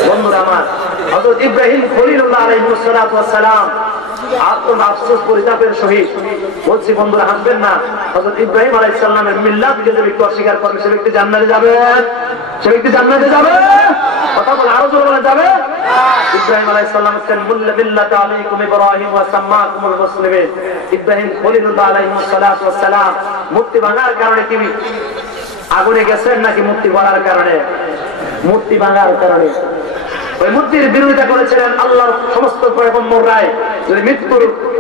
বন্ধুরা আমার, হযরত ইব্রাহিম খলিলুল্লাহ আলাইহিস সালাতু ওয়াস সালাম আফসোস পরিতাপের সহিত বলছি, বন্ধুরা হাসবেন না, হযরত ইব্রাহিম আলাইহিস সালামের মিল্লাতকে যে ব্যক্তি অস্বীকার করবে সে ব্যক্তি জান্নাতে যাবে, সে ব্যক্তি জান্নাতে যাবে। কথা বলে আরো জোরে বলা যাবে। ইব্রাহিম আলাইহিস সালাম হচ্ছেন মিল্লাত আলাইকুম ইব্রাহিম ওয়া সাম্মাকুমুল মুসলিমিন। ইব্রাহিম খলিলুল্লাহ আলাইহিস সালাতু ওয়াস সালাম মূর্তি ভাঙার কারণে কি আগুনে গেছেন নাকি মূর্তি গড়ার কারণে? মূর্তি ভাঙার কারণে। ওই মূর্তির বিরোধিতা করেছিলেন আল্লাহর সমস্ত পয়গম্বররাই। যদি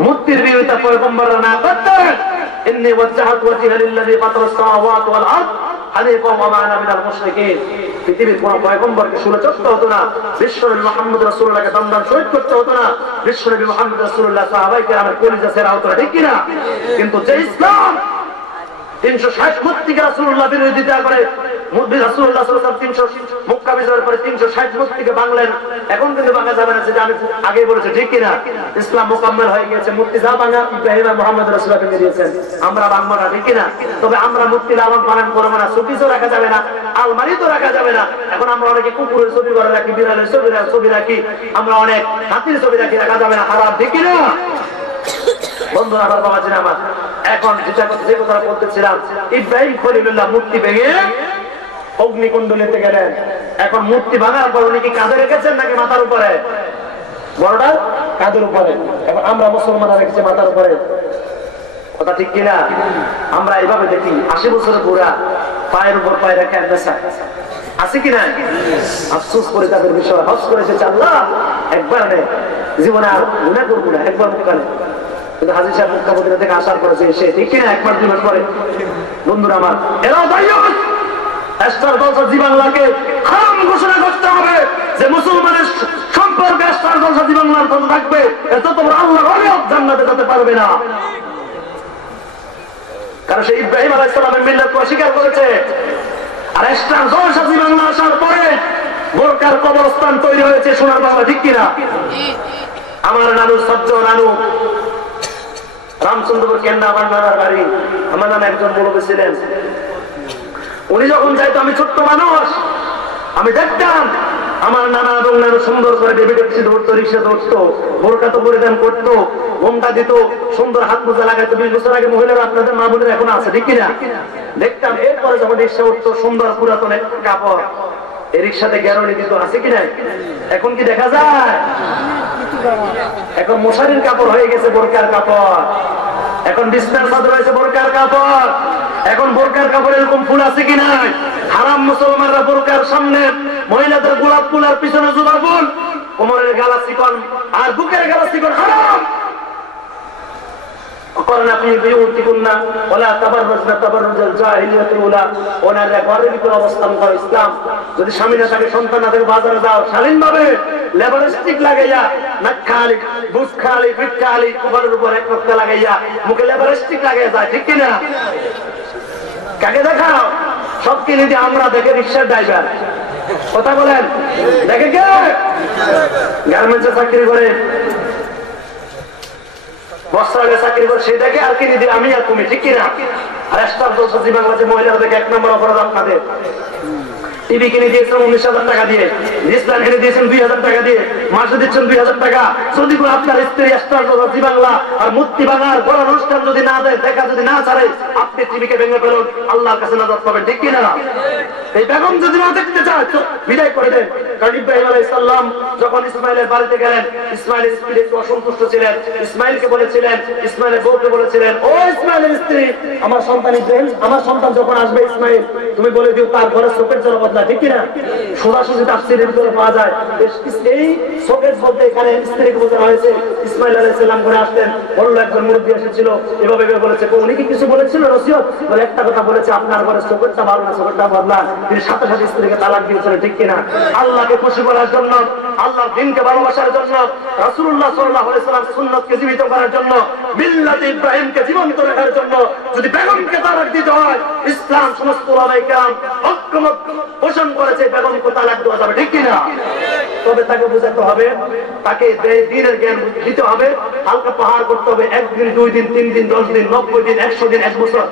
মূর্তির বিরোধিতা পয়গম্বররা না করতেন, ইন্নী ওয়াজ্জাহতু ওয়াজহিয়া লিল্লাযী ফাতারাস সামাওয়াতি ওয়াল আরদ হানিফাও ওয়া মা আনা মিনাল মুশরিকিন। পৃথিবীর কোন পয়গম্বরকে সুলচত্ব হতো না, বিশ্বনবী মুহাম্মদ রাসূলুল্লাহকে দমদাম শহীদ করতে হতো না, বিশ্বনবী মুহাম্মদ রাসূলুল্লাহ সাহাবায়ে কেরামের কলিজা ছেঁড়া হতো না, ঠিক কিনা? কিন্তু যে ইসলাম 360 মূর্তিকে রাসূলুল্লাহ বিরোধিতা করে, রাসূলুল্লাহ সাল্লাল্লাহু আলাইহি ওয়াসাল্লাম 300 মক্কা বিজয়ের পরে 360 মূর্তিকে ভাঙলেন। এখন কিন্তু ভাঙা যাবে না, সেটা আমি আগে বলেছি, ঠিক কিনা? ইসলাম মোকাম্মেল হয়ে গিয়েছে, মূর্তি যা ভাঙা ইব্রাহিম আর মুহাম্মদ রাসূলুল্লাহ ভেঙে দিয়েছেন, আমরা ভাঙবো না, ঠিক কিনা? তবে আমরা মূর্তি লালন পালন করবো না, শোপিসও রাখা যাবে না, আলমারি তো রাখা যাবে না। এখন আমরা অনেকে কুকুরের ছবি করে রাখি, বিড়ালের ছবি রাখি, আমরা অনেক হাতির ছবি রাখি, রাখা যাবে না, হারাম, ঠিক কিনা? বন্ধুরা আমার, বাবা ছিল আমার, এখন যে কথা বলতেছিলাম, ইব্রাহিম খলিলুল্লাহ মূর্তি ভেঙে অগ্নিকুণ্ডলিতে গেলেন। এখন মূর্তি ভাঙার পর উনি কি কাঁধে রেখেছেন নাকি মাথার উপরে? বড়টা কাঁধের উপরে, এখন আমরা মুসলমানরা রেখেছি মাথার উপরে, কথা ঠিক কিনা? আমরা এভাবে দেখি 80 বছরের বুড়া পায়ের উপর পায়ে রেখে নেশা, আছে কিনা? আফসোস করে তাদের বিষয়, হজ করেছে আল্লাহ একবার নেই, জীবনে আর গুনাহ করবো না, একবার মুখানে। কিন্তু হাজী সাহেব মক্কা মদিনা থেকে আসার পরে সে ঠিক কিনা একবার দুবার করে। বন্ধুরা আমার, এরাও দায়ী স্টার জলসা জি বাংলাকে হারাম ঘোষণা করতে হবে, যে মুসলমানের সম্পর্কে স্টার জলসা জি বাংলার কথা থাকবে, এত তোমরা আল্লাহর ওলিও জান্নাতে যেতে পারবে না। কারণ সে ইব্রাহিম আলাইহিস সালামের মিল্লাতকে অস্বীকার করেছে। আর স্টার জলসা জি বাংলা আসার পরে বোরকার কবরস্থান তৈরি হয়েছে সোনার বাংলা, ঠিক কিনা? আমার নানু সহ্য নানু রামচন্দ্রপুর কেন্দ্র আমার নানার বাড়ি। আমার নানা একজন মুরব্বী ছিলেন, উনি যখন যাইতো আমি ছোট্ট মানুষ, আমি দেখতাম আমার নানা এবং নানু সুন্দর করে বেবি ট্যাক্সি ধরতো, রিক্সা ধরতো, বোরকা তো পরিধান করতো, ঘোমটা দিত, সুন্দর হাত মোজা লাগাইতো। 20 বছর আগে মহিলারা আপনাদের মা বোনেরা এখন আছে, ঠিক কিনা? দেখতাম। এরপরে যখন রিক্সা উঠতো, সুন্দর পুরাতন কাপড়, এই রিক্সাতে গ্যারন্টি দিত, আছে কিনা? এখন কি দেখা যায়? এখন মশারির কাপড় হয়ে গেছে বোরকার কাপড়, এখন বিছনার চাদর হয়েছে বোরকার কাপড়, এখন বোরকার কাপড় এরকম ফুল আছে কিনা? হারাম মুসলমানরা বোরকার সামনে মহিলাদের গোলাপ ফুল আর পিছনে জুবা ফুল, কোমরের গালা চিকন আর বুকের গালা চিকন হারাম। যদি স্বামী না থাকে, সন্তান না থাকে, বাজারে যাও শালীন ভাবে লেবারিস্টিক লাগাইয়া, নাক খালি, বুক খালি, পিঠ খালি, কুপারের উপর এক রক্ত লাগাইয়া, মুখে লেবারিস্টিক লাগাইয়া যায়, ঠিক কিনা? কাকে দেখাও? সব কিনে দিয়ে আমরা দেখে রিক্সার ড্রাইভার, কথা বলেন, দেখে কে? গার্মেন্টসে চাকরি করে, বস্ত্রালয়ে চাকরি করে, সে দেখে আর কিনে দিয়ে আমি আর তুমি, ঠিক কিনা? আর স্টার জলসা জি বাংলাদেশে মহিলারা দেখে 1 নম্বর অপরাধ আপনাদের। টিভি কিনে দিয়েছেন 19,000 টাকা দিয়ে, বিছনা কিনে দিয়েছেন 2,000 টাকা দিয়ে, মাসে দিচ্ছেন 2000 টাকা, যদি করে আপনার স্ত্রী স্টার জি বাংলা আর মুক্তি বাংলার বড় অনুষ্ঠান যদি না দেয়, দেখা যদি না ছাড়ে, আপনি টিভিকে ভেঙে ফেলুন, আল্লাহর কাছে নাজাত পাবেন, ঠিক কিনা? এই বেগম যদি না দেখতে চায় তো বিদায় করে দেন। কারণ ইব্রাহিম আলাইহিস সালাম যখন ইসমাইলের বাড়িতে গেলেন, ইসমাইলের স্ত্রী একটু অসন্তুষ্ট ছিলেন, ইসমাইলকে বলেছিলেন, ইসমাইলের বউকে বলেছিলেন, ও ইসমাইলের স্ত্রী, আমার সন্তান ইব্রাহিম, আমার সন্তান যখন আসবে ইসমাইল, তুমি বলে দিও তার ঘরে চোখের জল বদলা, ঠিক কিনা? সোজাসুজি তাফসীরের ভিতরে পাওয়া যায় এই চোখের বলতে এখানে স্ত্রীকে বোঝানো হয়েছে। ইসমাইল আলাইহিস সালাম ঘরে আসতেন, বলল একজন মুরব্বী এসেছিল, এভাবে বলেছে, উনি কি কিছু বলেছিল নসিহত? বলে একটা কথা বলেছে, আপনার ঘরে চোখেরটা ভালো না, চোখেরটা বদলা। তিনি সাথে সাথে স্ত্রীকে তালাক দিয়েছিলেন, ঠিক কিনা? আল্লাহকে খুশি করার জন্য, আল্লাহর দ্বীনকে ভালোবাসার জন্য, রাসূলুল্লাহ সাল্লাল্লাহু আলাইহি ওয়াসাল্লাম সুন্নাতকে জীবিত করার জন্য, মিল্লাতে ইব্রাহিমকে জীবন্ত রাখার জন্য যদি বেগমকে তালাক দিতে হয়, ইসলাম সমস্ত ওলামায়ে কেরাম ঐক্যমত পোষণ করেছে বেগমকে তালাক দেওয়া যাবে, ঠিক কিনা? তবে তাকে বোঝাতে হবে, তাকে দ্বীনের জ্ঞান দিতে হবে, হালকা পাহাড় করতে হবে। 1 দিন 2 দিন 3 দিন 10 দিন 90 দিন 100 দিন 1 বছর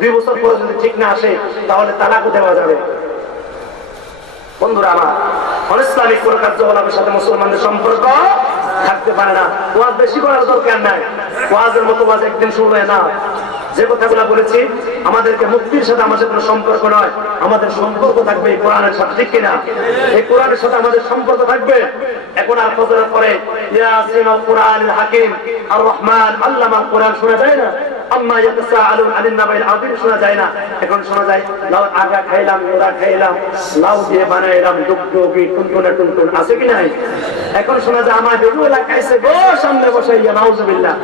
2 বছর পরে যদি ঠিক না আসে, তাহলে তালাকও দেওয়া যাবে। বন্ধুরা আমার, অনিসলামিক কোন কার্যকলাপের সাথে মুসলমানদের সম্পর্ক থাকতে পারে না। ওয়াজ বেশি করার দরকার নাই, ওয়াজের মতো ওয়াজ একদিন শুনবে না। যে কথাগুলো বলেছি, আমাদেরকে মুক্তির সাথে আমাদের কোনো সম্পর্ক নয়, আমাদের সম্পর্ক থাকবে এই কোরআনের সাথে, ঠিক কিনা? এই কোরআনের সাথে আমাদের সম্পর্ক থাকবে। এখন আর ফজরের পরে ইয়াসিন আল কোরআনুল হাকিম আর রহমান আল্লামা কোরআন শোনা যায় না? আম্মা ইয়াতাসাআলুন আনিন নাবাইল আযীম শোনা যায় না? এখন শোনা যায়, লাউ আগা খাইলাম, ওরা খাইলাম, লাউ দিয়ে বানাইলাম ডুগডুগি টুনটুনা টুনটুন, আছে কি নাই? এখন শোনা যায়, আমার বেগুলা খাইছে গো সামনে বসাইয়া, নাউজুবিল্লাহ।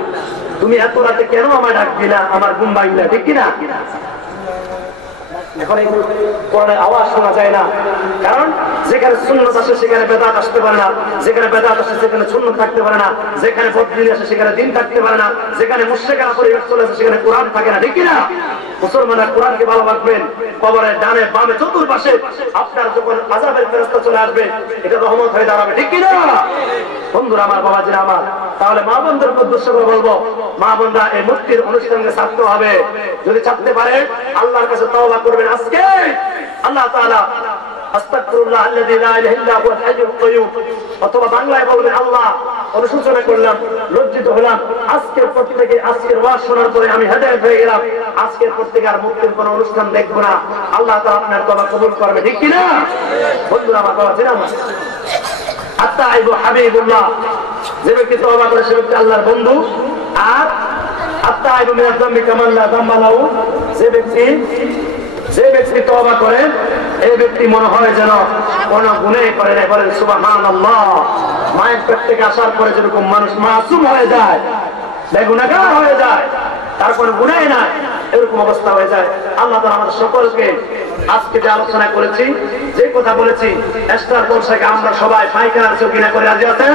তুমি এত রাতে কেন আমায় ডাক দিলা, আমার ঘুম ভাঙলা, ঠিক কিনা? এখন এই কোরআনের আওয়াজ শোনা যায় না, কারণ যেখানে সুন্নাত আসে সেখানে বেদাত আসতে পারে না, যেখানে বেদাত আসে সেখানে সুন্নাত থাকতে পারে না, যেখানে বদদিন আসে সেখানে দিন থাকতে পারে না, যেখানে মুশরিকরা পরিবেশ চলে আসে সেখানে কোরআন থাকে না, ঠিক কিনা? মুসলমানরা কোরআনকে ভালোবাসবেন। কবরের ডানে বামে চতুর্পাশে আপনার যখন আযাবের ফেরেশতা চলে আসবে, এটা রহমত হয়ে দাঁড়াবে, ঠিক কিনা? বন্ধুরা আমার, বাবাজিরা আমার, তাহলে মা বোনদের উদ্দেশ্য করে বলবো, মা বোনরা এই মুক্তির অনুষ্ঠানকে ছাড়তে হবে। যদি ছাড়তে পারে, আল্লাহর কাছে তওবা করবেন আজকে। আল্লাহ তাআলা আস্তাগফিরুল্লাহ আল্লাযী লা ইলাহা ইল্লা হুয়াল হাইয়ুল কাইয়্যুম, অথবা বাংলায় বলবেন, আল্লাহ অনুশোচনা করলাম, লজ্জিত হলাম, আজকের পর থেকে, আজকের ওয়াজ শোনার পরে আমি হেদায়েত হয়ে গেলাম, আজকের পর থেকে আর মুক্তির কোনো অনুষ্ঠান দেখবো না। আল্লাহ তাআলা আপনার তওবা কবুল করবে, ঠিক কিনা? বন্ধুরা আমার, বাবাজিরা আমার, আত্তাইবু হাবিবুল্লাহ, যে ব্যক্তি তওবা করে সে ব্যক্তি আল্লাহর বন্ধু। আর আত্তাইবু মিনাজ যামবি কামান লা যামবা লাহু, যে ব্যক্তি তওবা করে এই ব্যক্তি মনে হয় যেন কোন গুনাহ করে না। বলেন সুবহানাল্লাহ। মায়ের পেট থেকে আসার পরে যেরকম মানুষ মাসুম হয়ে যায়, বেগুনাহগার হয়ে যায়, তার কোনো গুনাহ নাই, এরকম অবস্থা হয়ে যায়। আল্লাহ তাআলা আমাদের সকলকে আজকে যে আলোচনা করেছি, যে কথা বলেছি, এস্টার বর্ষাকে আমরা সবাই পায়খানার চৌকিনা করে রাজি আছেন?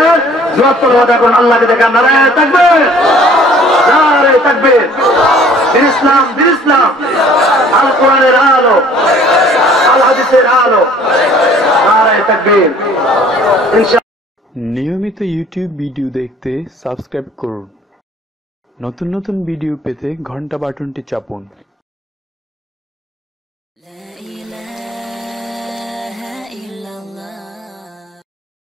জোয়াত্তর হাত এখন আল্লাহকে দেখে নারায়ে তাকবীর, নারায়ে তাকবীর। দিন ইসলাম, দিন ইসলাম, আল কোরআনের আলো, আল হাদিসের আলো, নারায়ে তাকবীর। নিয়মিত ইউটিউব ভিডিও দেখতে সাবস্ক্রাইব করুন। নতুন নতুন ভিডিও পেতে ঘন্টা বাটনটি চাপুন।